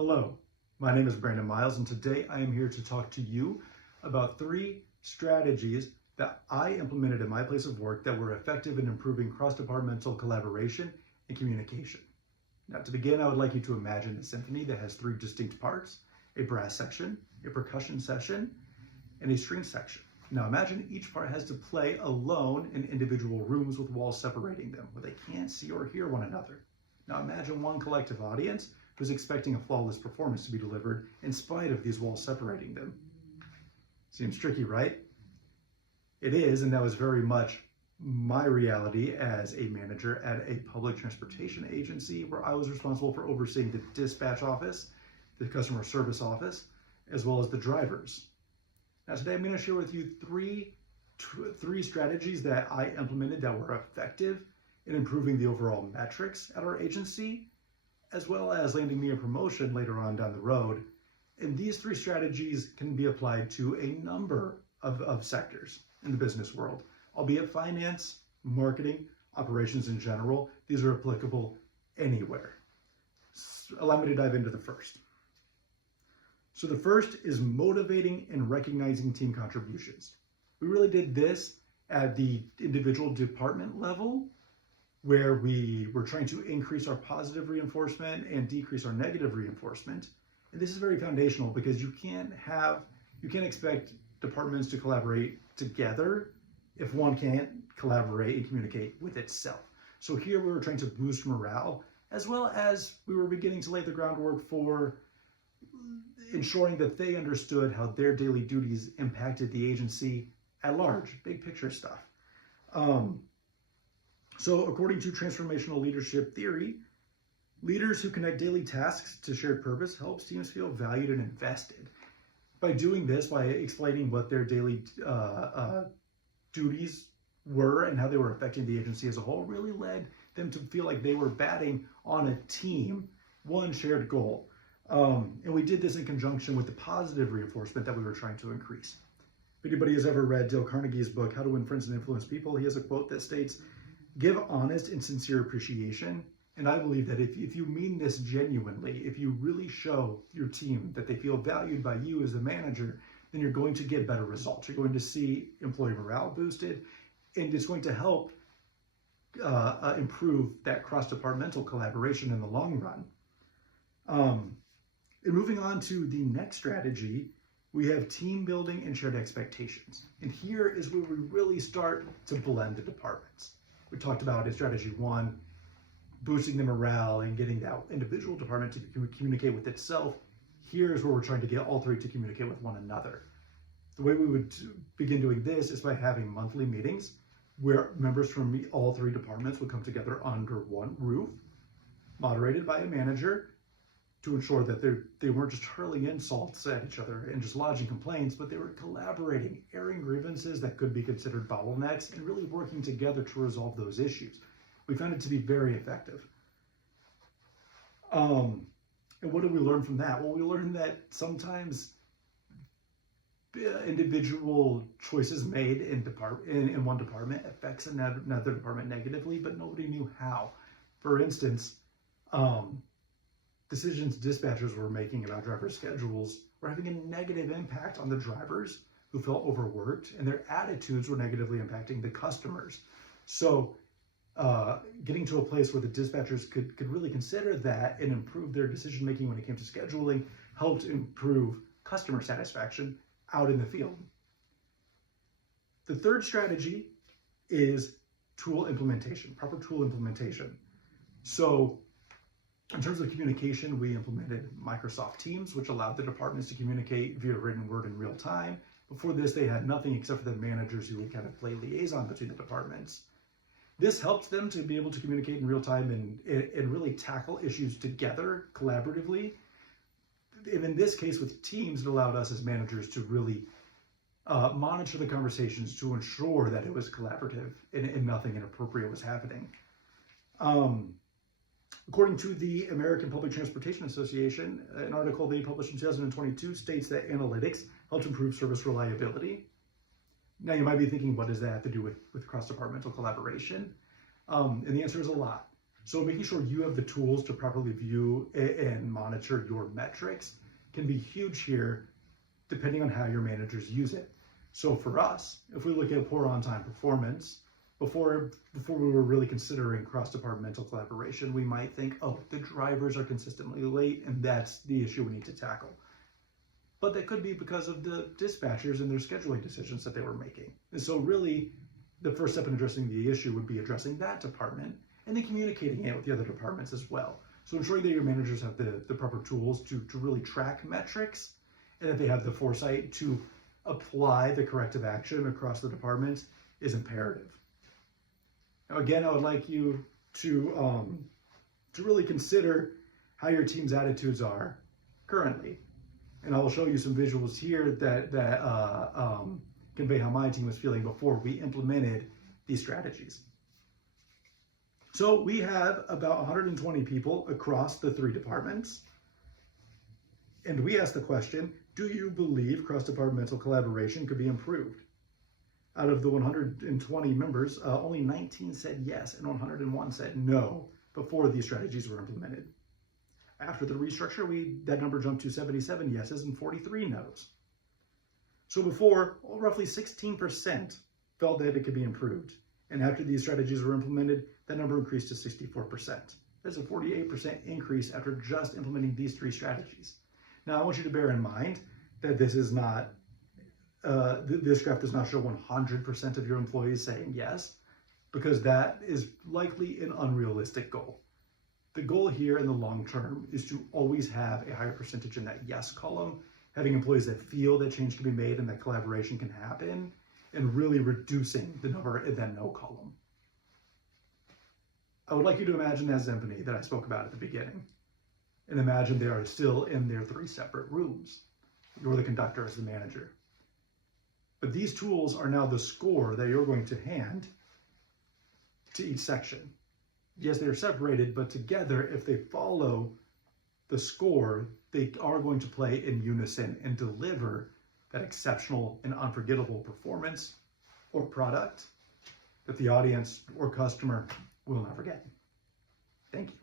Hello, my name is Brandon Miles, and today I am here to talk to you about 3 strategies that I implemented in my place of work that were effective in improving cross-departmental collaboration and communication. Now, to begin, I would like you to imagine a symphony that has 3 distinct parts: a brass section, a percussion section, and a string section. Now, imagine each part has to play alone in individual rooms with walls separating them, where they can't see or hear one another. Now, imagine one collective audience who's expecting a flawless performance to be delivered in spite of these walls separating them. Seems tricky, right? It is, and that was very much my reality as a manager at a public transportation agency where I was responsible for overseeing the dispatch office, the customer service office, as well as the drivers. Now today I'm going to share with you three strategies that I implemented that were effective in improving the overall metrics at our agency, as well as landing me a promotion later on down the road. And these 3 strategies can be applied to a number of sectors in the business world, albeit finance, marketing, operations in general. These are applicable anywhere. Allow me to dive into the first. So the first is motivating and recognizing team contributions. We really did this at the individual department level, where we were trying to increase our positive reinforcement and decrease our negative reinforcement. And this is very foundational because you can't expect departments to collaborate together if one can't collaborate and communicate with itself. So here we were trying to boost morale, as well as we were beginning to lay the groundwork for ensuring that they understood how their daily duties impacted the agency at large, big picture stuff. So according to transformational leadership theory, leaders who connect daily tasks to shared purpose helps teams feel valued and invested. By doing this, by explaining what their daily duties were and how they were affecting the agency as a whole, really led them to feel like they were batting on a team, one shared goal. And we did this in conjunction with the positive reinforcement that we were trying to increase. If anybody has ever read Dale Carnegie's book, How to Win Friends and Influence People, he has a quote that states, "Give honest and sincere appreciation." And I believe that if you mean this genuinely, if you really show your team that they feel valued by you as a manager, then you're going to get better results. You're going to see employee morale boosted, and it's going to help improve that cross-departmental collaboration in the long run. And moving on to the next strategy, we have team building and shared expectations. And here is where we really start to blend the departments. We talked about in strategy 1, boosting the morale and getting that individual department to communicate with itself. Here's where we're trying to get all 3 to communicate with one another. The way we would begin doing this is by having monthly meetings where members from all 3 departments would come together under one roof, moderated by a manager, to ensure that they weren't just hurling insults at each other and just lodging complaints, but they were collaborating, airing grievances that could be considered bottlenecks, and really working together to resolve those issues. We found it to be very effective. And what did we learn from that? Well, we learned that sometimes individual choices made in one department affects another department negatively, but nobody knew how. For instance, decisions dispatchers were making about driver schedules were having a negative impact on the drivers who felt overworked, and their attitudes were negatively impacting the customers. So getting to a place where the dispatchers could really consider that and improve their decision making when it came to scheduling helped improve customer satisfaction out in the field. The third strategy is tool implementation, proper tool implementation. So in terms of communication, we implemented Microsoft Teams, which allowed the departments to communicate via written word in real time. Before this, they had nothing except for the managers who would kind of play liaison between the departments. This helped them to be able to communicate in real time and really tackle issues together collaboratively. And in this case with Teams, it allowed us as managers to really monitor the conversations to ensure that it was collaborative and nothing inappropriate was happening. According to the American Public Transportation Association, an article they published in 2022 states that analytics helped improve service reliability. Now you might be thinking, what does that have to do with cross-departmental collaboration? And the answer is a lot. So making sure you have the tools to properly view and monitor your metrics can be huge here, depending on how your managers use it. So for us, if we look at poor on-time performance, before we were really considering cross-departmental collaboration, we might think, oh, the drivers are consistently late and that's the issue we need to tackle. But that could be because of the dispatchers and their scheduling decisions that they were making. And so really, the first step in addressing the issue would be addressing that department and then communicating it with the other departments as well. So ensuring that your managers have the proper tools to really track metrics and that they have the foresight to apply the corrective action across the departments is imperative. Now, again, I would like you to really consider how your team's attitudes are currently. And I will show you some visuals here that convey how my team was feeling before we implemented these strategies. So we have about 120 people across the 3 departments. And we asked the question, do you believe cross-departmental collaboration could be improved? Out of the 120 members, only 19 said yes and 101 said no before these strategies were implemented. After the restructure, that number jumped to 77 yeses and 43 nos. So before, roughly 16% felt that it could be improved. And after these strategies were implemented, that number increased to 64%. That's a 48% increase after just implementing these 3 strategies. Now, I want you to bear in mind that this is not, this graph does not show 100% of your employees saying yes, because that is likely an unrealistic goal. The goal here in the long term is to always have a higher percentage in that yes column, having employees that feel that change can be made and that collaboration can happen, and really reducing the number in that no column. I would like you to imagine that symphony that I spoke about at the beginning, and imagine they are still in their 3 separate rooms. You're the conductor as the manager. But these tools are now the score that you're going to hand to each section. Yes, they are separated, but together, if they follow the score, they are going to play in unison and deliver that exceptional and unforgettable performance or product that the audience or customer will not forget. Thank you.